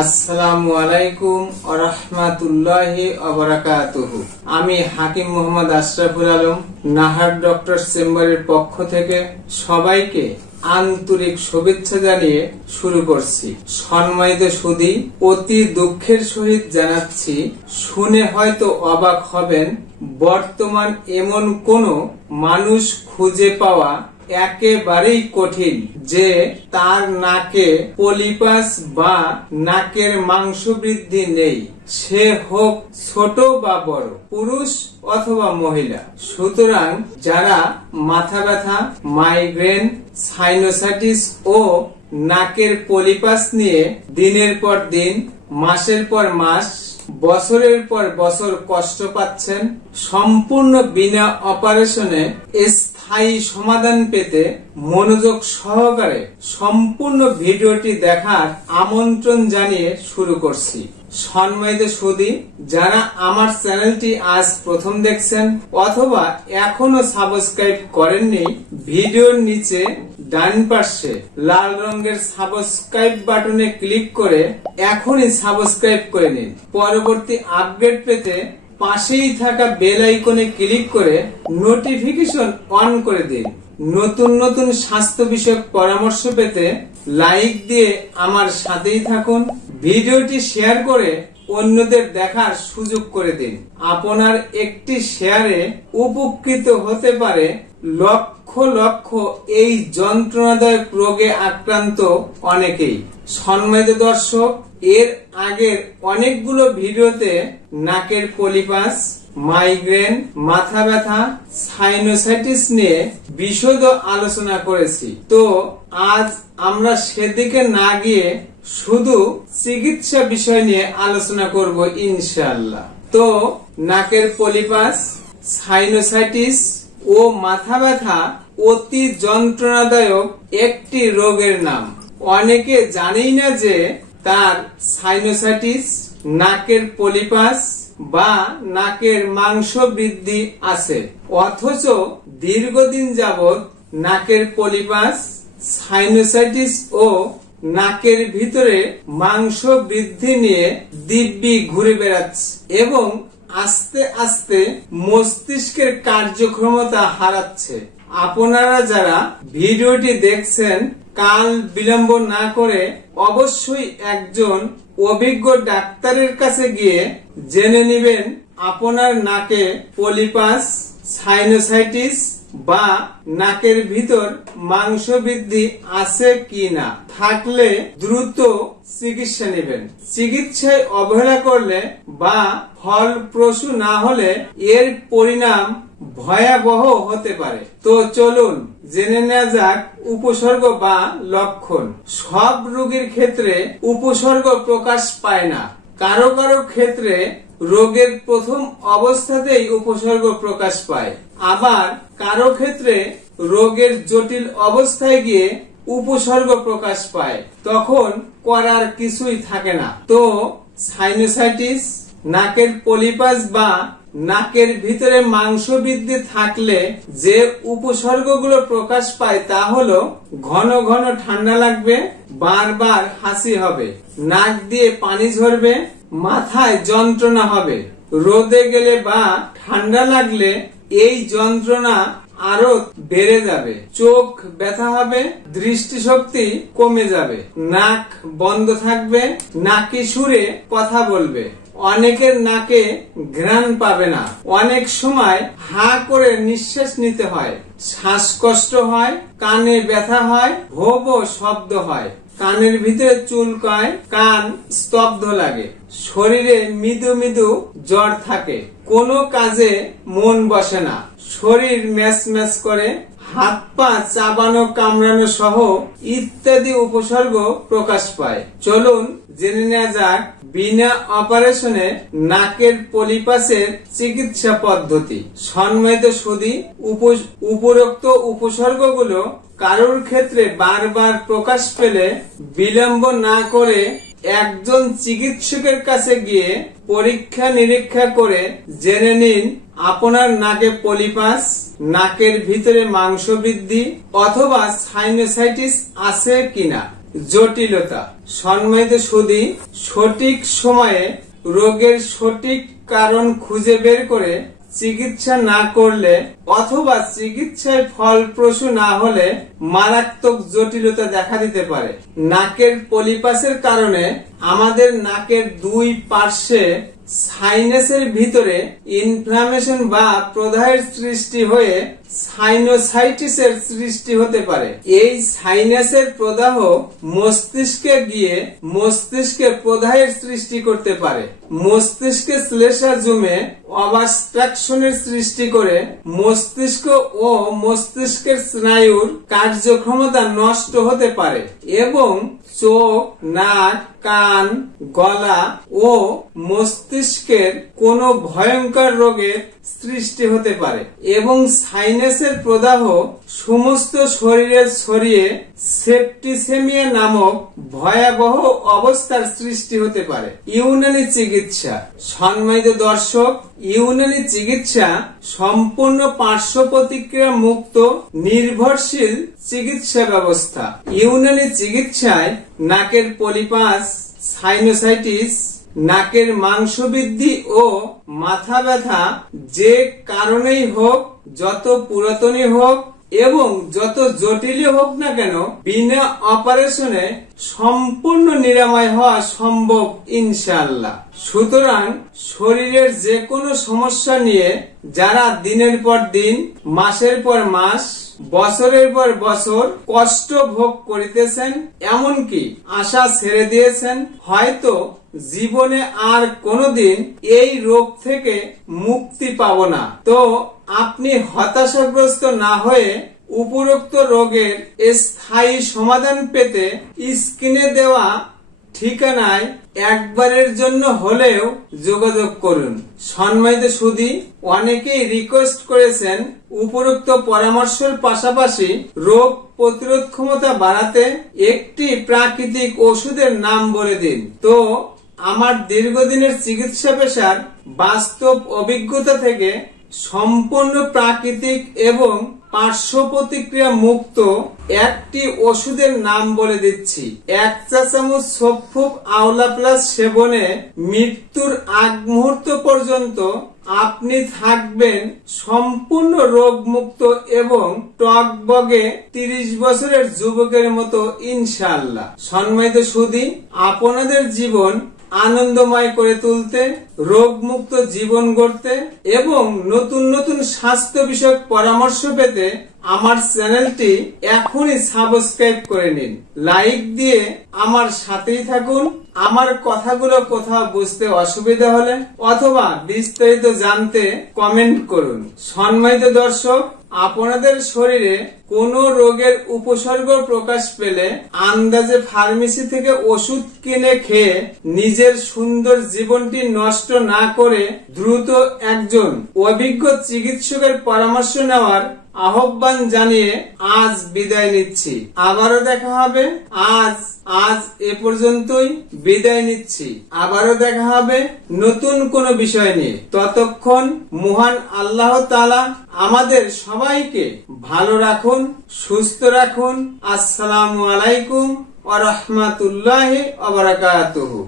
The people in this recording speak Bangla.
আসসালামু আলাইকুম ওয়া রাহমাতুল্লাহি ওয়া বারাকাতুহু। আমি হাকিম মোহাম্মদ আশরাফুল আলম নাহার ডক্টর চেম্বারের পক্ষ থেকে সবাইকে আন্তরিক শুভেচ্ছা জানিয়ে শুরু করছি। সম্মানিত সুধী, অতি দুঃখের সহিত জানাচ্ছি, শুনে হয়তো অবাক হবেন, বর্তমান এমন কোন মানুষ খুঁজে পাওয়া একেবারেই কঠিন যে তার নাকে পলিপাস বা নাকের মাংস বৃদ্ধি নেই, সে হোক ছোট বা বড়, পুরুষ অথবা মহিলা। সুতরাং যারা মাথা ব্যথা, মাইগ্রেন, সাইনোসাইটিস ও নাকের পলিপাস নিয়ে দিনের পর দিন, মাসের পর মাস, বছরের পর বছর কষ্ট পাচ্ছেন, সম্পূর্ণ বিনা অপারেশনে স্থায়ী সমাধান পেতে মনোযোগ সহকারে সম্পূর্ণ ভিডিওটি দেখার আমন্ত্রণ জানিয়ে শুরু করছি। সম্মানিত সুধী, যারা আমার চ্যানেলটি আজ প্রথম দেখছেন অথবা এখনো সাবস্ক্রাইব করেননি, ভিডিওর নিচে ডান পাশে লাল রঙের সাবস্ক্রাইব বাটনে ক্লিক করে এখনই সাবস্ক্রাইব করে নিন। পরবর্তী আপডেট পেতে পাশেই থাকা বেল আইকনে ক্লিক করে নোটিফিকেশন অন করে দিন। নতুন নতুন স্বাস্থ্য বিষয়ক পরামর্শ পেতে লাইক দিয়ে আমার সাথেই থাকুন। ভিডিওটি শেয়ার করে অন্যদের দেখার সুযোগ করে দিন। আপনার একটি শেয়ারে উপকৃত হতে পারে লক্ষ লক্ষ এই যন্ত্রণাদায়ক রোগে আক্রান্ত অনেকেই। সম্মানিত দর্শক, এর আগের অনেকগুলো ভিডিওতে নাকের পলিপাস, মাইগ্রেন, মাথা ব্যথা, সাইনোসাইটিস নিয়ে বিশদ আলোচনা করেছি। তো আজ আমরা সেদিকে না গিয়ে শুধু চিকিৎসা বিষয় নিয়ে আলোচনা করব ইনশাআল্লাহ। তো নাকের পলিপাস, সাইনোসাইটিস ও মাথা ব্যথা অতি যন্ত্রণাদায়ক একটি রোগের নাম। অনেকে জানেই না যে তার সাইনোসাইটিস, নাকের পলিপাস বা নাকের মাংস বৃদ্ধি আছে, অথচ দীর্ঘদিন যাবৎ নাকের পলিপাস, সাইনোসাইটিস ও নাকের ভিতরে মাংস বৃদ্ধি নিয়ে দিব্যি ঘুরে বেড়াচ্ছে এবং আস্তে আস্তে মস্তিষ্কের কার্যক্ষমতা হারাচ্ছে। আপনারা যারা ভিডিওটি দেখছেন, কাল বিলম্ব না করে অবশ্যই একজন অভিজ্ঞ ডাক্তারের কাছে গিয়ে জেনে নেবেন আপনার নাকে পলিপাস, সাইনোসাইটিস বা নাকের ভিতর মাংস বৃদ্ধি আছে কি না। থাকলে দ্রুত চিকিৎসা নেবেন। চিকিৎসায় অবহেলা করলে বা ফলপ্রসূ না হলে এর পরিণাম ভয়াবহ হতে পারে। তো চলুন জেনে নেওয়া যাক উপসর্গ বা লক্ষণ। সব রোগীর ক্ষেত্রে উপসর্গ প্রকাশ পায় না। কারো কারো ক্ষেত্রে রোগের প্রথম অবস্থাতেই উপসর্গ প্রকাশ পায়, আবার কারো ক্ষেত্রে রোগের জটিল অবস্থায় গিয়ে উপসর্গ প্রকাশ পায়, তখন করার কিছুই থাকে না। তো সাইনোসাইটিস, নাকের পলিপাস বা নাকের ভিতরে মাংস বৃদ্ধি থাকলে যে উপসর্গগুলো প্রকাশ পায় তা হলো ঘন ঘন ঠান্ডা লাগবে, বারবার হাসি হবে, নাক দিয়ে পানি ঝরবে, মাথায় যন্ত্রণা হবে, রোদে গেলে বা ঠান্ডা লাগলে এই যন্ত্রণা আরো বেড়ে যাবে, চোখ ব্যথা হবে, দৃষ্টিশক্তি কমে যাবে, নাক বন্ধ থাকবে, নাকি সুরে কথা বলবে, অনেকের নাকে ঘ্রাণ পাবে না, অনেক সময় হা করে নিঃশ্বাস নিতে হয়, শ্বাসকষ্ট হয়, কানে ব্যথা হয়, ভো ভো শব্দ হয়, কানের ভিতরে চুলকায়, কান স্তব্ধ লাগে, শরীরে মৃদু মৃদু জ্বর থাকে, কোনো কাজে মন বসে না, শরীর ম্যাচ ম্যাচ করে, হাত পা চাবানো কামড়ানো সহ ইত্যাদি উপসর্গ প্রকাশ পায়। চলুন জেনে নেওয়া যাক বিনা অপারেশনে নাকের পলিপাসের চিকিৎসা পদ্ধতি। সম্মানিত সুধী, উপরোক্ত উপসর্গগুলো কারোর ক্ষেত্রে বারবার প্রকাশ পেলে বিলম্ব না করে একজন চিকিৎসকের কাছে গিয়ে পরীক্ষা নিরীক্ষা করে জেনে নিন আপনার নাকে পলিপাস, নাকের ভিতরে মাংস বৃদ্ধি অথবা সাইনোসাইটিস আছে কিনা। জটিলতা। সম্মানিত সুধী, সঠিক সময়ে রোগের সঠিক কারণ খুঁজে বের করে চিকিৎসা না করলে অথবা চিকিৎসায় ফলপ্রসূ না হলে মারাত্মক জটিলতা দেখা দিতে পারে। নাকের পলিপাসের কারণে আমাদের নাকের দুই পার্শ্বে সাইনাসের ভিতরে ইনফ্লামেশন বা প্রদাহের সৃষ্টি হয়ে সাইনোসাইটিসের সৃষ্টি হতে পারে। এই সাইনাসের প্রদাহ মস্তিষ্কে গিয়ে মস্তিষ্কে প্রদাহের সৃষ্টি করতে পারে। মস্তিষ্কে শ্লেষ্মা জমে অবস্ট্রাকশনের সৃষ্টি করে মস্তিষ্ক ও মস্তিষ্কের স্নায়ুর কার্যক্ষমতা নষ্ট হতে পারে এবং চোখ, নাক, কান, গলা ও মস্তিষ্কের কোন ভয়ঙ্কর রোগের সৃষ্টি হতে পারে এবং সাইনাসের প্রদাহ সমস্ত শরীরে ছড়িয়ে সেপ্টিসেমিয়া নামক ভয়াবহ অবস্থার সৃষ্টি হতে পারে। ইউনানি চিকিৎসা। সম্মানিত দর্শক, ইউনানি চিকিৎসা সম্পূর্ণ পার্শ্ব প্রতিক্রিয়া মুক্ত নির্ভরশীল চিকিৎসা ব্যবস্থা। ইউনানি চিকিৎসায় নাকের পলিপাস, সাইনোসাইটিস, নাকের মাংস বৃদ্ধি ও মাথা ব্যথা যে কারণেই হোক, যত পুরাতনই হোক এবং যত জটিলই হোক না কেন, বিনা অপারেশনে সম্পূর্ণ নিরাময় হওয়া সম্ভব ইনশাআল্লাহ। সুতরাং শরীরের যে কোনো সমস্যা নিয়ে যারা দিনের পর দিন, মাসের পর মাস, বছরের পর বছর কষ্ট ভোগ করিতেছেন, এমনকি আশা ছেড়ে দিয়েছেন, হয়তো জীবনে আর কোনোদিন এই রোগ থেকে মুক্তি পাব না, তো আপনি হতাশাগ্রস্ত না হয়ে উপরোক্ত রোগের স্থায়ী সমাধান পেতে স্ক্রিনে দেওয়া ঠিকানায় একবারের জন্য হলেও যোগাযোগ করুন। সম্মানিত সুধী, অনেকেই রিকোয়েস্ট করেছেন উপরোক্ত পরামর্শের পাশাপাশি রোগ প্রতিরোধ ক্ষমতা বাড়াতে একটি প্রাকৃতিক ওষুধের নাম বলে দিন। তো আমার দীর্ঘদিনের চিকিৎসা পেশার বাস্তব অভিজ্ঞতা থেকে সম্পূর্ণ প্রাকৃতিক এবং পার্শ্ব প্রতিক্রিয়া মুক্ত একটি ওষুধের নাম বলে দিচ্ছি। 1 চা চামচ সফুব আওলা প্লাস সেবনে মৃত্যুর আগ মুহূর্ত পর্যন্ত আপনি থাকবেন সম্পূর্ণ রোগমুক্ত এবং টকবগে 30 বছরের যুবকের মতো ইনশাআল্লাহ। সম্মানিত সুধী, আপনাদের জীবন আনন্দময় করে তুলতে, রোগমুক্ত জীবন গড়তে এবং নতুন নতুন স্বাস্থ্য বিষয়ক পরামর্শ পেতে আমার চ্যানেলটি এখনই সাবস্ক্রাইব করে নিন। লাইক দিয়ে আমার সাথেই থাকুন। আমার কথাগুলো কোথাও বুঝতে অসুবিধা হলে অথবা বিস্তারিত জানতে কমেন্ট করুন। সম্মানিত দর্শক, আপনাদের শরীরে কোন রোগের উপসর্গ প্রকাশ পেলে আন্দাজে ফার্মেসি থেকে ওষুধ কিনে খেয়ে নিজের সুন্দর জীবনটি নষ্ট না করে দ্রুত একজন অভিজ্ঞ চিকিৎসকের পরামর্শ নেওয়ার আহ্বান জানিয়ে আজ বিদায় নিচ্ছি। আবারও দেখা হবে। আজ এ পর্যন্তই বিদায় নিচ্ছি। আবারও দেখা হবে নতুন কোন বিষয় নিয়ে। ততক্ষণ মহান আল্লাহ তাআলা আমাদের সবাইকে ভালো রাখুন, সুস্থ রাখুন। আসসালামু আলাইকুম ওয়া রাহমাতুল্লাহি ওয়া বারাকাতুহু।